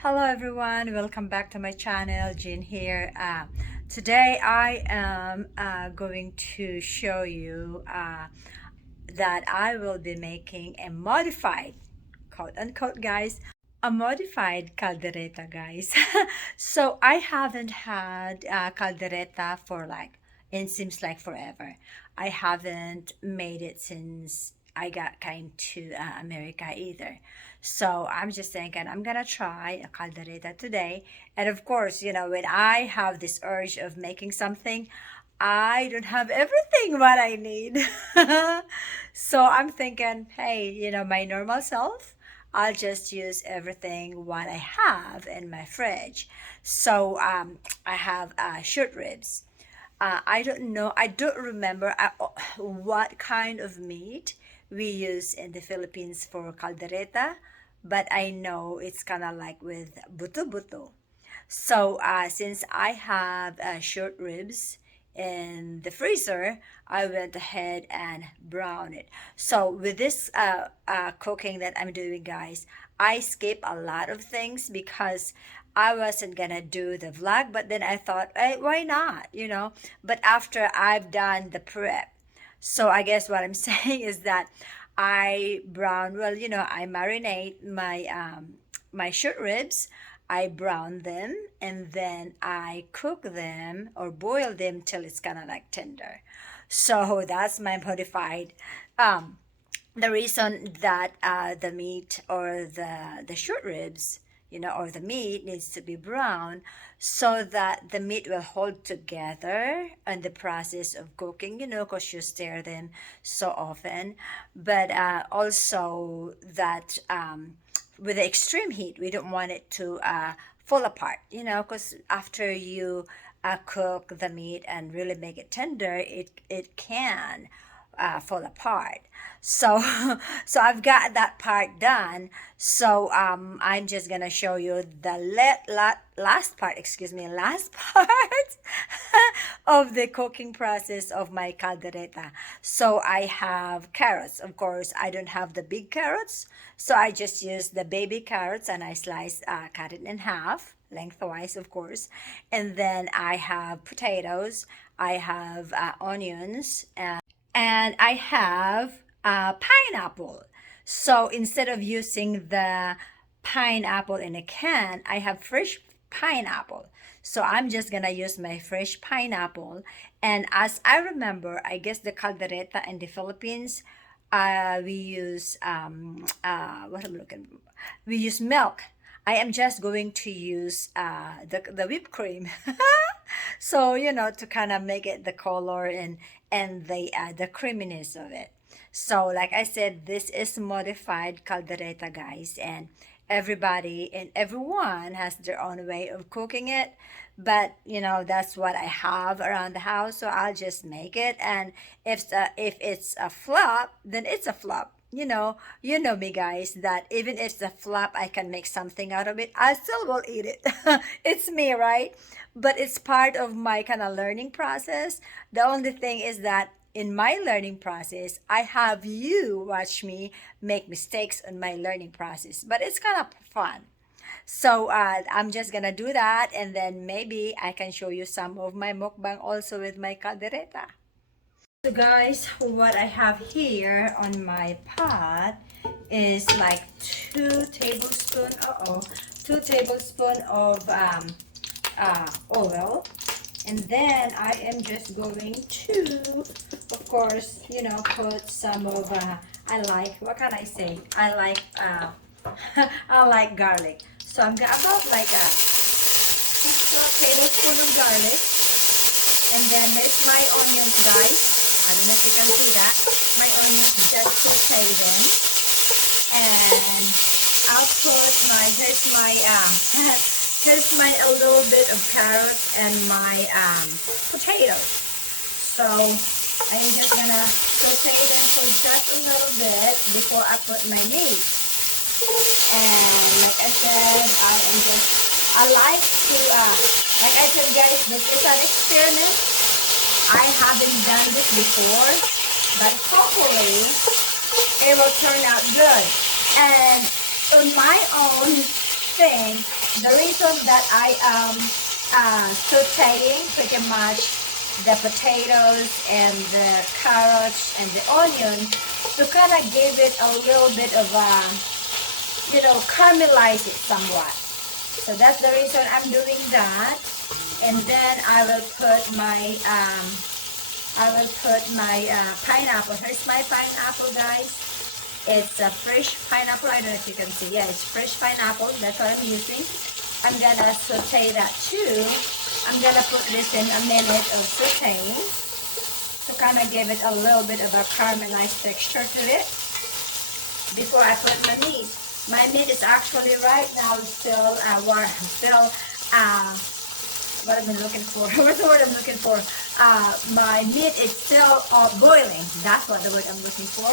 Hello everyone, welcome back to my channel. Jean here. Today I am going to show you that I will be making a modified, quote unquote guys, a modified caldereta guys. So I haven't had caldereta for it seems like forever. I haven't made it since I came to America either. So I'm just thinking I'm gonna try a caldereta today. And of course, when I have this urge of making something, I don't have everything what I need. So I'm thinking, hey, my normal self, I'll just use everything what I have in my fridge. So I have short ribs. I don't know, I don't remember what kind of meat we use in the Philippines for caldereta, but I know it's kind of like with buto-buto. So since I have short ribs in the freezer, I went ahead and brown it. So with this cooking that I'm doing, guys, I skip a lot of things because I wasn't gonna do the vlog, but then I thought, hey, why not? But after I've done the prep, so I guess what I'm saying is that I brown, well, I marinate my short ribs. I brown them and then I cook them or boil them till it's kind of like tender. So that's my modified. Um, the reason that the meat or the short ribs, or the meat needs to be brown so that the meat will hold together in the process of cooking, because you stir them so often. But also that with the extreme heat, we don't want it to fall apart, because after you cook the meat and really make it tender, it can fall apart. So so I've got that part done. So I'm just gonna show you the last part, excuse me, last part of the cooking process of my caldereta. So I have carrots. Of course, I don't have the big carrots, so I just use the baby carrots and I cut it in half lengthwise, of course. And then I have potatoes, I have onions, and I have pineapple. So instead of using the pineapple in a can, I have fresh pineapple. So I'm just gonna use my fresh pineapple. And as I remember, I guess the caldereta in the Philippines, we use what I'm looking. We use milk. I am just going to use the whipped cream. So to kind of make it the color and the creaminess of it. So like I said, this is modified caldereta, guys, and everybody and everyone has their own way of cooking it. But that's what I have around the house, so I'll just make it. And if it's a flop, then it's a flop. You know me, guys, that even if it's a flop, I can make something out of it. I still will eat it. It's me, right? But it's part of my kind of learning process. The only thing is that in my learning process, I have you watch me make mistakes on my learning process, but it's kind of fun. So I'm just gonna do that, and then maybe I can show you some of my mukbang also with my caldereta. So guys, what I have here on my pot is like 2 tablespoon, 2 tablespoon of oil. And then I am just going to, of course, put some of, I like, what can I say? I like, I like garlic. So I'm gonna about like a 6 tablespoon of garlic. And then there's my onions, guys. I don't know if you can see that. My onions, just saute them. And I'll put here's my a little bit of carrots and my potatoes. So I'm just gonna saute them for just a little bit before I put my meat. And like I said, I like to like I said, guys, this is an experiment. I haven't done this before, but hopefully it will turn out good. And on my own thing, The reason that I am sauteing pretty much the potatoes and the carrots and the onion to kind of give it a little bit of a, caramelize it somewhat. So that's the reason I'm doing that. And then I will put my pineapple. Here's my pineapple, guys. It's a fresh pineapple. I don't know if you can see. Yeah, it's fresh pineapple. That's what I'm using. I'm gonna saute that too. I'm gonna put this in a minute of sauteing to kind of give it a little bit of a caramelized texture to it before I put my meat. My meat is actually right now still warm. Still, what am I looking for? What's the word I'm looking for? My meat is still boiling. That's what the word I'm looking for.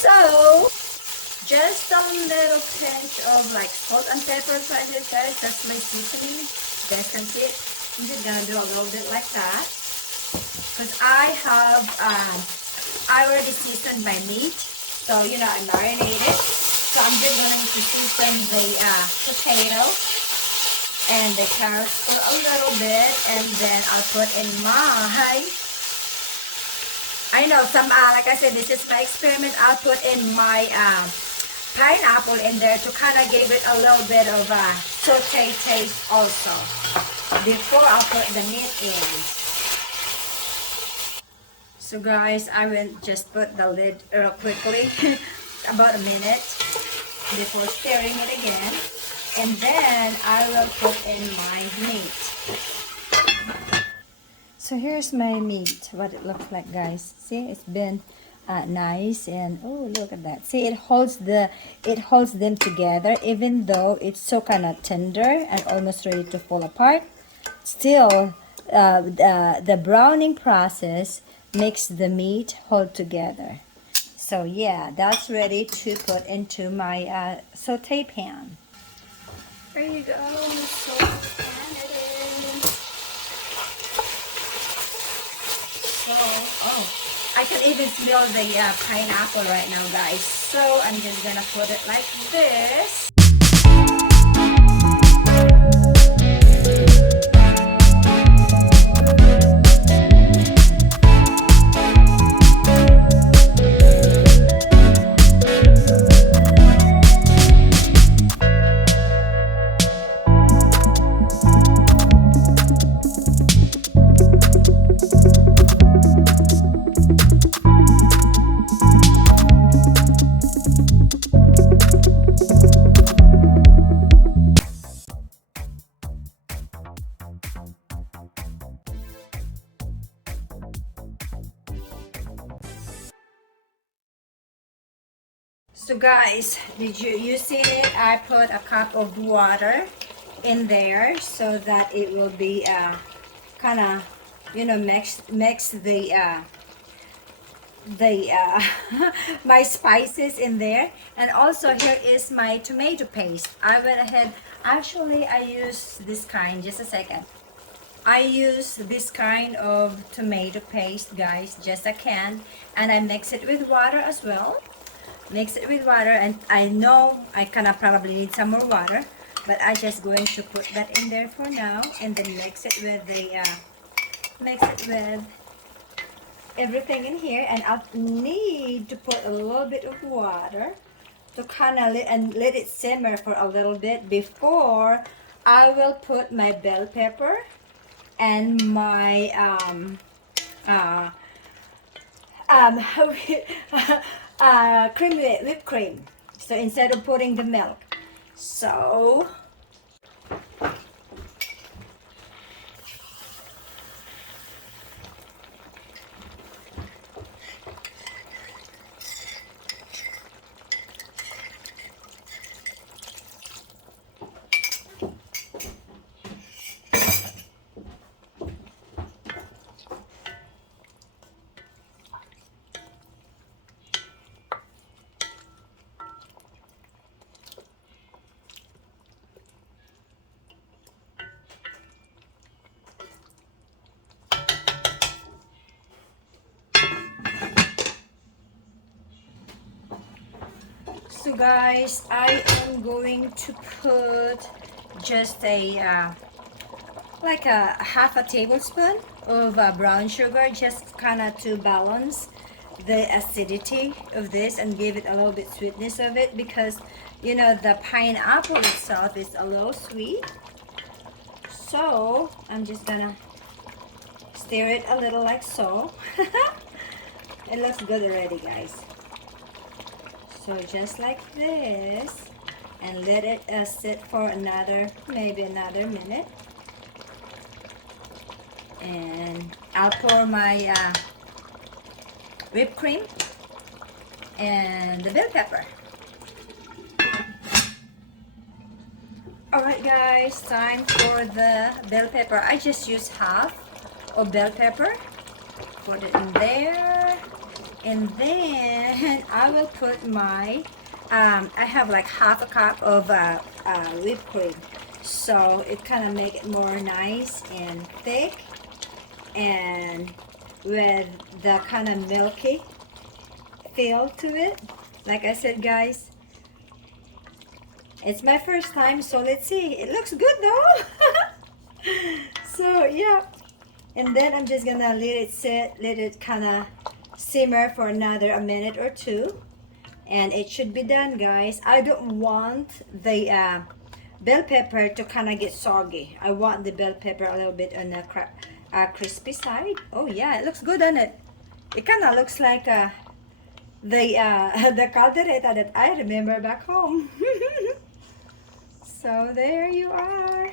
So, just a little pinch of like salt and pepper right there, guys. That's my seasoning. You guys can see it. I'm just gonna do a little bit like that. Because I have, I already seasoned my meat. So, I marinated. So, I'm just going to season the potato and the carrots for a little bit. And then I'll put in I know like I said, this is my experiment. I'll put in my pineapple in there to kind of give it a little bit of a saute taste also before I'll put the meat in. So guys, I will just put the lid real quickly, about a minute before stirring it again. And then I will put in my meat. So here's my meat, what it looks like, guys. See, it's been nice, and oh, look at that. See, it holds them together, even though it's so kind of tender and almost ready to fall apart. Still, the browning process makes the meat hold together. So yeah, that's ready to put into my saute pan. There you go, saute pan it is. So, I can even smell the pineapple right now, guys. So I'm just gonna put it like this. So guys, did you see it? I put a cup of water in there so that it will be kind of, mix the my spices in there. And also here is my tomato paste. I went ahead, actually I use this kind, just a second. I use this kind of tomato paste, guys, just a can, and I mix it with water as well. Mix it with water, and I know I kinda probably need some more water, but I just going to put that in there for now, and then mix it with everything in here. And I'll need to put a little bit of water to kind of let it simmer for a little bit before I will put my bell pepper and my whipped cream. So instead of putting the milk, so guys, I am going to put just a like a half a tablespoon of brown sugar, just kind of to balance the acidity of this and give it a little bit sweetness of it, because you know the pineapple itself is a little sweet. So I'm just gonna stir it a little like so. It looks good already, guys. So just like this, and let it sit for maybe another minute. And I'll pour my whipped cream and the bell pepper. Alright guys, time for the bell pepper. I just used half of bell pepper. Put it in there. And then I will put my, I have like half a cup of whipped cream. So it kind of make it more nice and thick, and with the kind of milky feel to it. Like I said, guys, it's my first time, so let's see. It looks good though. So yeah, and then I'm just gonna let it sit, let it kind of simmer for a minute or two, and it should be done, guys. I don't want the bell pepper to kind of get soggy. I want the bell pepper a little bit on the crispy side. Oh yeah, it looks good, doesn't it? It kind of looks like the the caldereta that I remember back home. So there you are.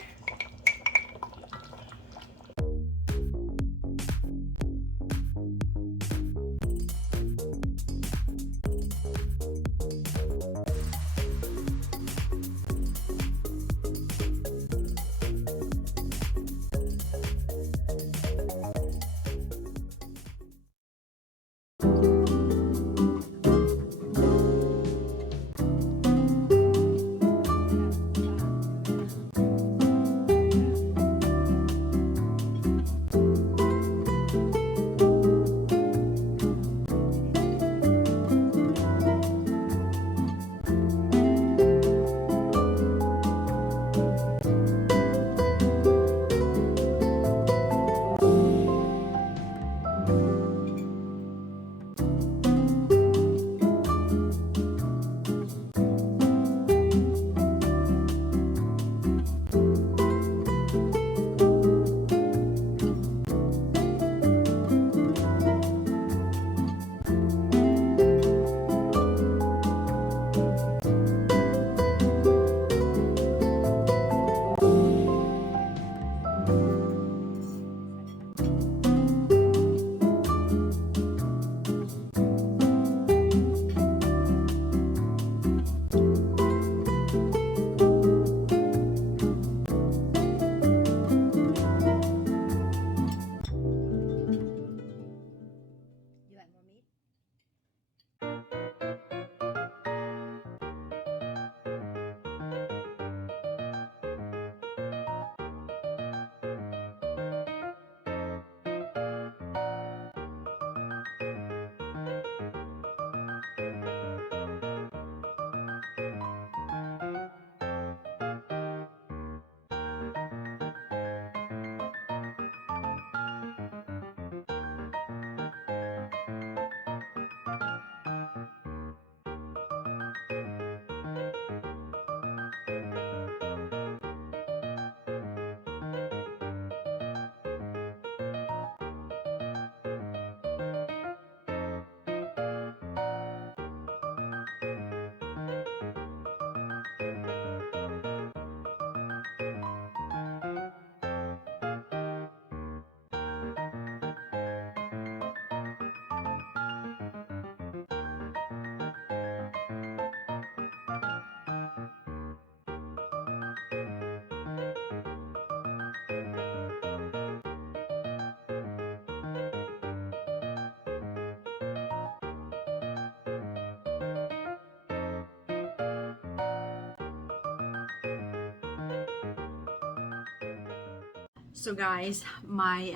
So guys, my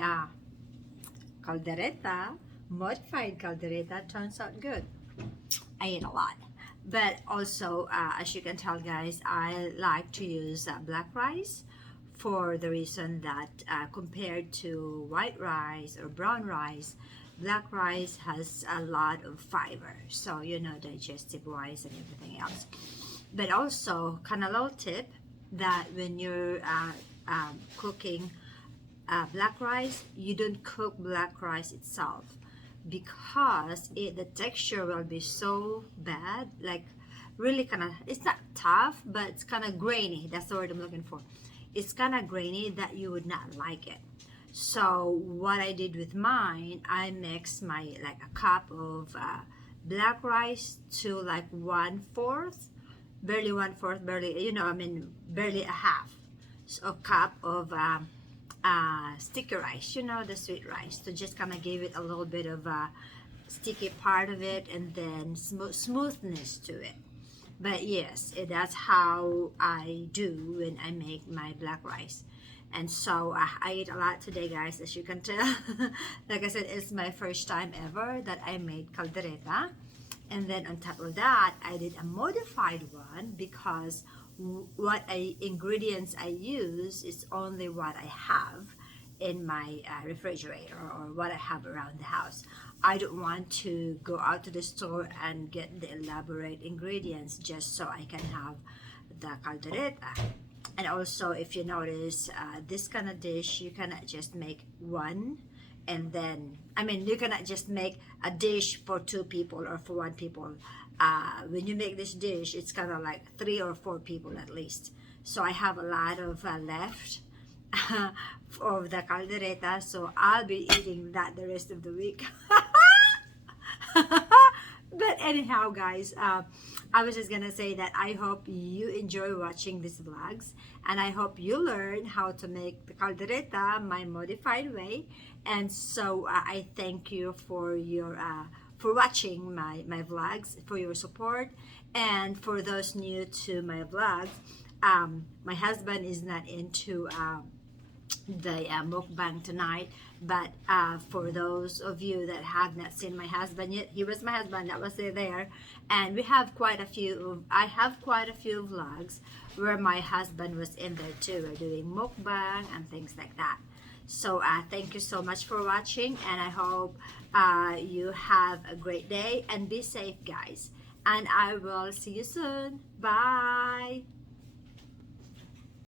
caldereta, modified caldereta, turns out good. I ate a lot. But also, as you can tell, guys, I like to use black rice for the reason that compared to white rice or brown rice, black rice has a lot of fiber. So, you know, digestive wise and everything else. But also, kind of little tip that when you're cooking black rice, you don't cook black rice itself because the texture will be so bad, like really kind of, it's not tough, but it's kind of grainy. That's the word I'm looking for. It's kind of grainy that you would not like it. So what I did with mine, I mixed my like a cup of black rice to like 1/4, barely 1/4, barely, you know, I mean barely a half, so a cup of sticky rice, you know, the sweet rice, to just kind of give it a little bit of a sticky part of it, and then smoothness to it. But yes, that's how I do when I make my black rice. And so I ate a lot today, guys, as you can tell. Like I said, it's my first time ever that I made caldereta. And then on top of that, I did a modified one because ingredients I use is only what I have in my refrigerator or what I have around the house. I don't want to go out to the store and get the elaborate ingredients just so I can have the caldereta. And also, if you notice, this kind of dish, you cannot just make one and then, I mean, you cannot just make a dish for 2 people or for 1 people. When you make this dish, it's kind of like 3 or 4 people at least. So I have a lot of left of the caldereta, so I'll be eating that the rest of the week. But anyhow, guys, I was just gonna say that I hope you enjoy watching these vlogs, and I hope you learn how to make the caldereta my modified way. And so I thank you for your for watching my vlogs, for your support, and for those new to my vlogs. My husband is not into the mukbang tonight, but for those of you that have not seen my husband yet, he was my husband that was there, and we have quite a few, I have quite a few vlogs where my husband was in there too. We're doing mukbang and things like that. So thank you so much for watching, and I hope you have a great day and be safe, guys, and I will see you soon. Bye.